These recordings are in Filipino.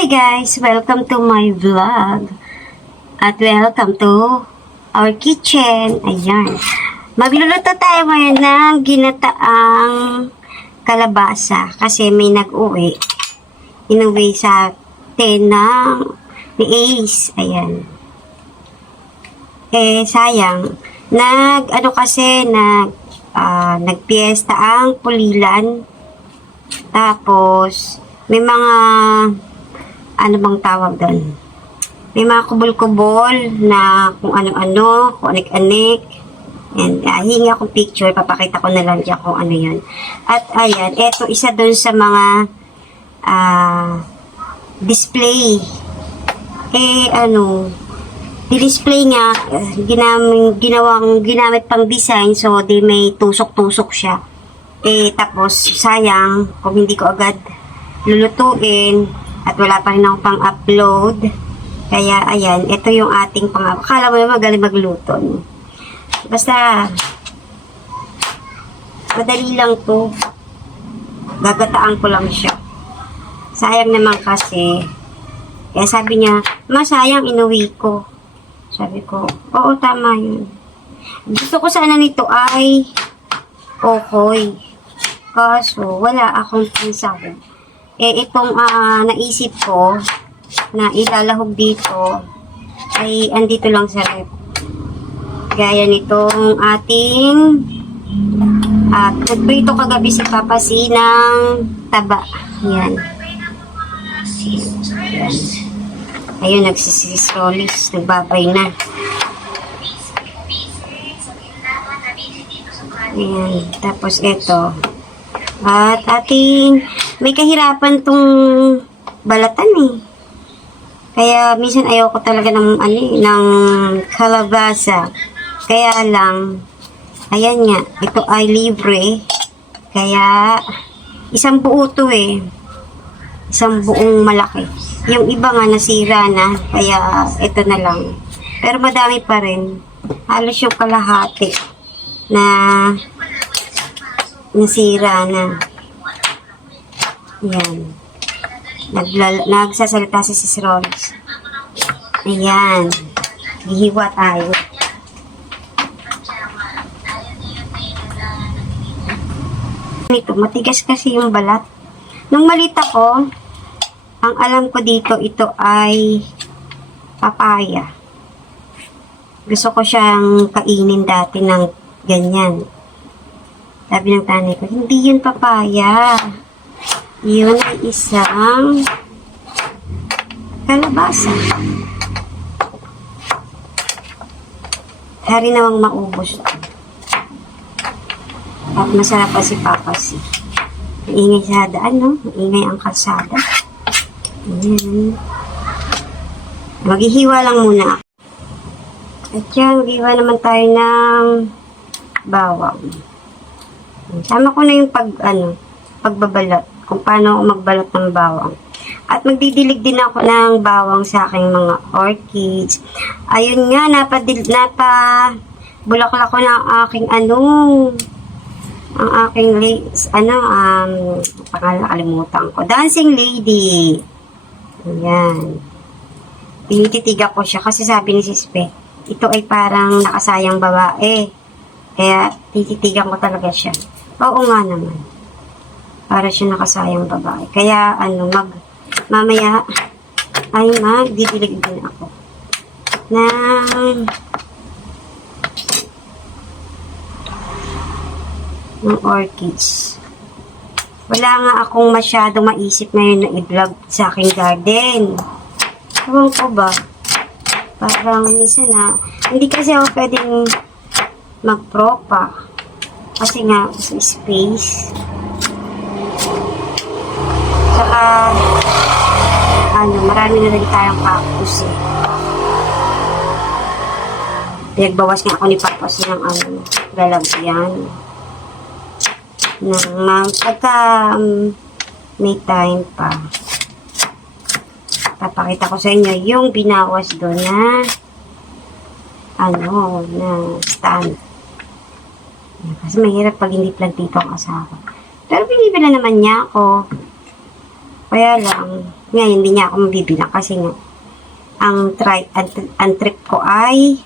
Hi guys! Welcome to my vlog. At welcome to our kitchen. Ayan. Magluluto tayo ngayon ng ginataang kalabasa. Kasi may nag-uwi. Inuwi sa atin ni Ace. Ayan. Sayang. Nagpiesta ang pulilan. Tapos, may mga ano bang tawag doon? May mga kubol-kubol na kung ano-ano, kung anik-anik. And hingi akong picture, papakita ko na lang dyan kung ano yun. At ayan, eto isa doon sa mga display. Di-display nga, ginamit pang design, so di may tusok-tusok siya. Tapos, sayang, kung hindi ko agad lulutuin, at wala pa rin akong pang-upload. Kaya, ayan, ito yung ating akala mo naman magaling magluto. No? Basta, madali lang to. Gagataan ko lang siya. Sayang naman kasi. Kaya sabi niya, masayang inuwi ko. Sabi ko, oo, tama yun. Gusto ko sana nito ay okoy. Kaso, wala akong pinsahog. Itong naisip ko na ilalahog dito ay andito lang sa rep. Gaya nitong ating nagprito kagabi si Papa C ng taba. Yan. Ayun, nagsisisrolis. Nagbabay na. Ayan. Tapos ito. At may kahirapan tong balatan eh. Kaya minsan ayoko talaga ng kalabasa. Kaya lang, ayan nga, ito ay libre. Kaya, isang buo to eh. Isang buong malaki. Yung iba nga nasira na, kaya ito na lang. Pero madami pa rin. Halos yung kalahati na nasira na. Yan. Nagsasalita si Sis Rolls. Ayan. Hihiwa tayo. Ito, matigas kasi yung balat. Nung malita ko, ang alam ko dito, ito ay papaya. Gusto ko siyang kainin dati ng ganyan. Sabi ng tanay ko, hindi yun papaya. Yun ay isang kalabasa. Hari namang maubos. At masarap pa si Papa C. Maingay sa daan, no? Maingay ang kalsada. Ayan. Maghihiwa lang muna. At yan, maghihiwa naman tayo ng bawang. Sama ko na yung pagbabalat. Kung paano ako magbalot ng bawang. At magdidilig din ako ng bawang sa aking mga orchids. Ayun nga, napabulaklak ko na ang aking pangalan kalimutan ko. Dancing lady. Ayan. Tinititiga ko siya kasi sabi ni Sispe, ito ay parang nakasayang babae. Kaya tititigan ko talaga siya. Oo nga naman. Para siya nakasayang babae. Kaya, mamaya, ay magdidilig din ako ng orchids. Wala nga akong masyadong maisip ngayon na i-vlog sa aking garden. Ewan ko ba? Parang minsan hindi kasi ako pwedeng mag-propa. Kasi nga, sa space. Saka, marami na rin tayong cactus eh. Pinagbawas nga ako ni Papa C ng lalagyan. Pagka may time pa, papakita ko sa inyo yung binawas doon na stand. Kasi mahirap pag hindi plantito ang asawa. Pero binibila naman niya ako. Kaya lang, ngayon hindi niya ako mabibilang kasi nga, ang trip ko ay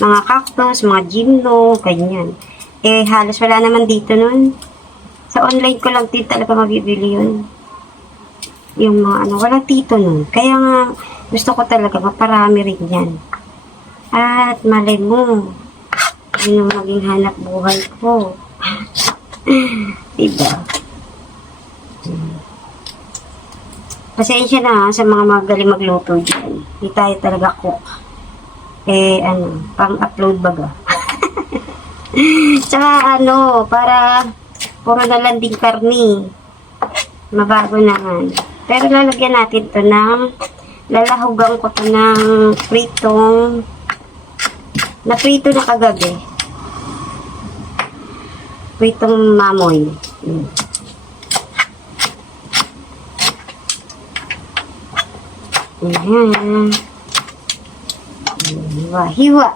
mga cactus, mga gymno, ganyan. Eh, halos wala naman dito nun. Sa online ko lang din talaga mabibili yun. Yung mga ano, wala dito nun. Kaya nga, gusto ko talaga maparami rin yan. At malay mo, yun yung maging hanap buhay ko. Diba? Pasensya na sa mga magaling magluto dyan. Hindi tayo talaga cook. Eh, ano, pang-upload baga. Tsaka ano, para puro na lang din karni. Mabago naman. Pero lalagyan natin to ng, lalahugan ko to ng pritong, na prito na kagabi. Pritong mamoy. Ayan. Hiwa-hiwa.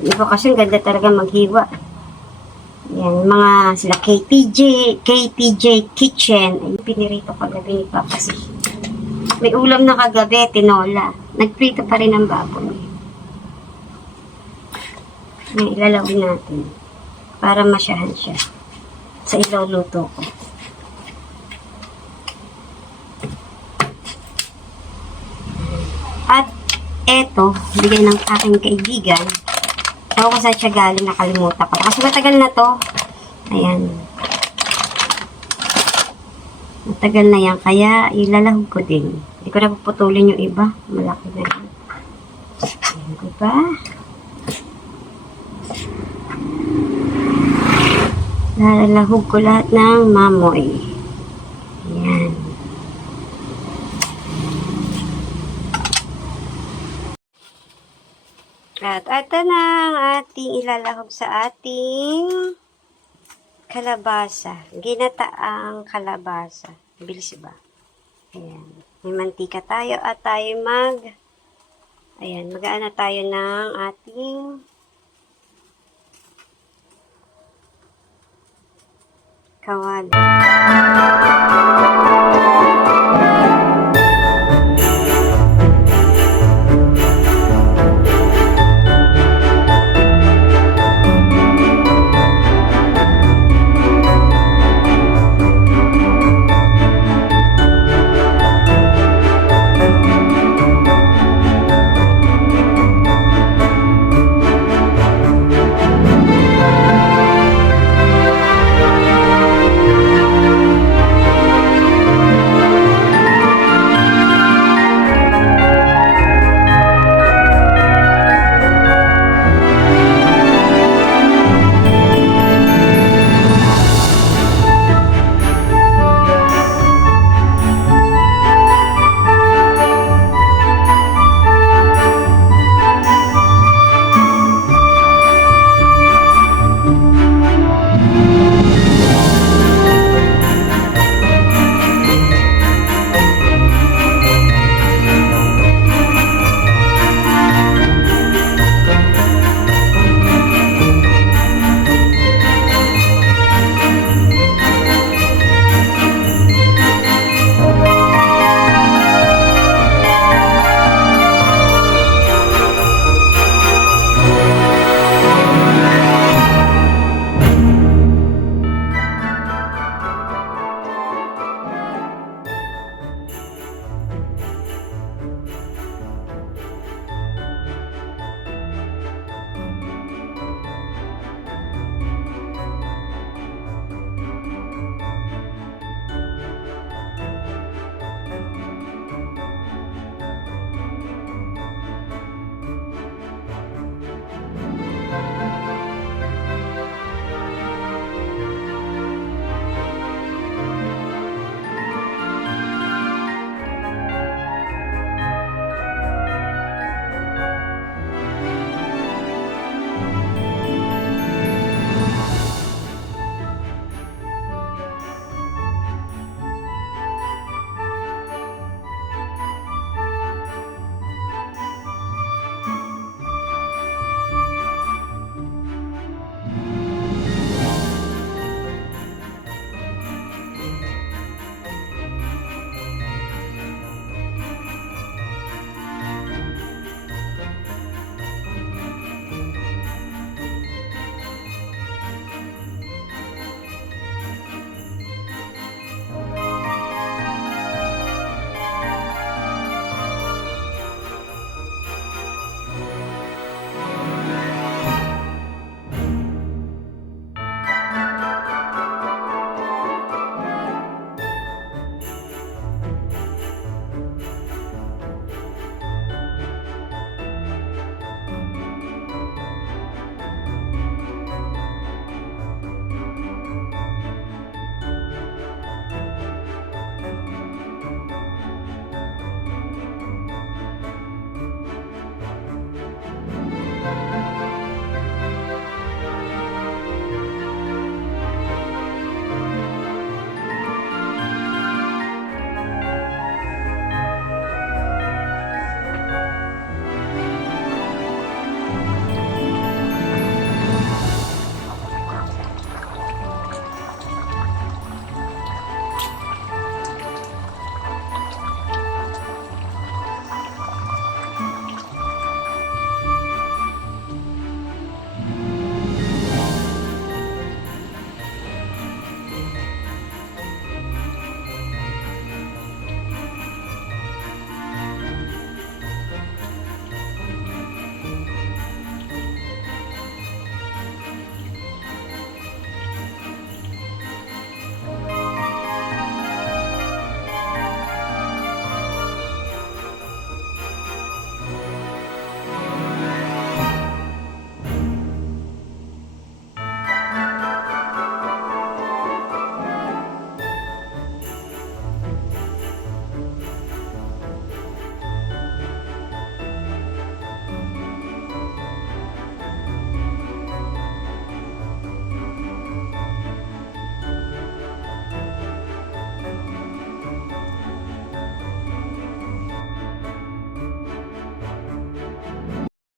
Iba kasi ganda talaga maghiwa. Yan, mga sila KTJ Kitchen. Ay, pinirito kagabi ni Papa si. May ulam na kagabi, tinola. Nagprito pa rin ang baboy. Ngayon, ilalawin natin. Para masyahan siya. Sa iluluto ko. At eto, bigay ng aking kaibigan. Ako kung saan siya galing, nakalimutan ko. Kasi matagal na to. Ayan. Matagal na yan. Kaya ilalahog ko din. Hindi ko na puputulin yung iba. Malaki na yan. Ayan ko ba? Lalahog ko lahat ng mamoy. Ayan. At ito na ang ating ilalahog sa ating kalabasa. Ginataang kalabasa. Bilis ba? Ayan. May mantika tayo at tayo ayan, mag-aana tayo ng ating kawali.